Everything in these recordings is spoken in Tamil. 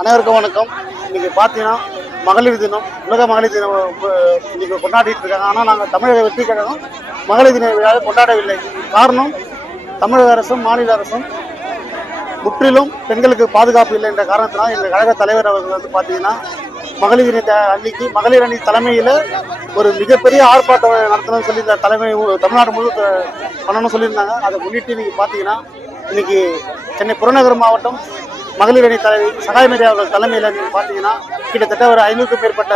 அனைவருக்கும் வணக்கம். இன்னைக்கு பார்த்தீங்கன்னா மகளிர் தினம் உலக மகளிர் தினம் இன்றைக்கி இன்னைக்கு கொண்டாடிட்டு இருக்காங்க. ஆனால் நாங்கள் தமிழக வெற்றி கழகம் மகளிர் தின விழாவை கொண்டாடவில்லை. காரணம் தமிழக அரசும் மாநில அரசும் முற்றிலும் பெண்களுக்கு பாதுகாப்பு இல்லை என்ற காரணத்தினால் எங்கள் கழக தலைவர் அவர்கள் வந்து பார்த்தீங்கன்னா மகளிர் தினத்தை அன்னைக்கு மகளிர் அணி தலைமையில் ஒரு மிகப்பெரிய ஆர்ப்பாட்டம் நடத்தணும்னு சொல்லி இந்த தலைமை தமிழ்நாடு முழு பண்ணணும்னு சொல்லியிருந்தாங்க. அதை முன்னிட்டு நீங்கள் பார்த்தீங்கன்னா இன்னைக்கு சென்னை புறநகர் மாவட்டம் மகளிர் அணி தலைவி சகாய் அவர்கள் தலைமையில் பார்த்தீங்கன்னா கிட்டத்தட்ட ஒரு ஐநூறுக்கும் மேற்பட்ட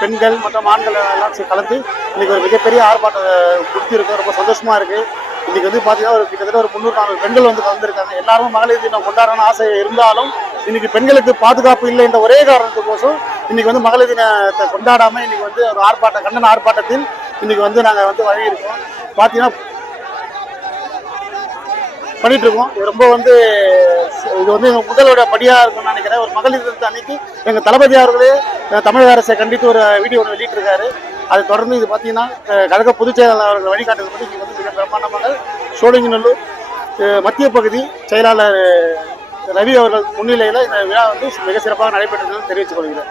பெண்கள் மற்றும் ஆண்கள் எல்லாம் கலந்து இன்னைக்கு ஒரு மிகப்பெரிய ஆர்ப்பாட்டம் கொடுத்துருக்கோம் ரொம்ப சந்தோஷமா இருக்கு. இன்னைக்கு வந்து பார்த்தீங்கன்னா ஒரு கிட்டத்தட்ட ஒரு முந்நூறு நாலு பெண்கள் வந்து கலந்துருக்காங்க. எல்லாரும் மகளிர் தினம் கொண்டாடணும்னு ஆசை இருந்தாலும் இன்னைக்கு பெண்களுக்கு பாதுகாப்பு இல்லை என்ற ஒரே காரணத்துக்கோசம் இன்னைக்கு வந்து மகளிர் தினத்தை கொண்டாடாம இன்னைக்கு வந்து ஒரு ஆர்ப்பாட்டம் கண்டன ஆர்ப்பாட்டத்தில் இன்னைக்கு வந்து நாங்கள் வந்து வழங்கியிருக்கோம். பார்த்தீங்கன்னா பண்ணிட்டு இருக்கோம் இது ரொம்ப வந்து இது வந்து எங்கள் முதலோட படியாக இருக்கும்னு நினைக்கிறேன். ஒரு மகளிர் தினத்தை அன்னைக்கு எங்கள் தளபதி அவர்களே தமிழக அரசை கண்டித்து ஒரு வீடியோ ஒன்று வெளியிட்டிருக்காரு. அதை தொடர்ந்து இது பார்த்தீங்கன்னா கழக பொதுச் செயலாளர் அவர்கள் வழிகாட்டுதல் இங்கே வந்து மிக பிரம்மாண்டமாக சோழிங்கநல்லூர் மத்திய பகுதி செயலாளர் ரவி அவர்கள் முன்னிலையில் இந்த விழா வந்து மிக சிறப்பாக நடைபெற்றதுன்னு தெரிவித்துக் கொள்கிறேன்.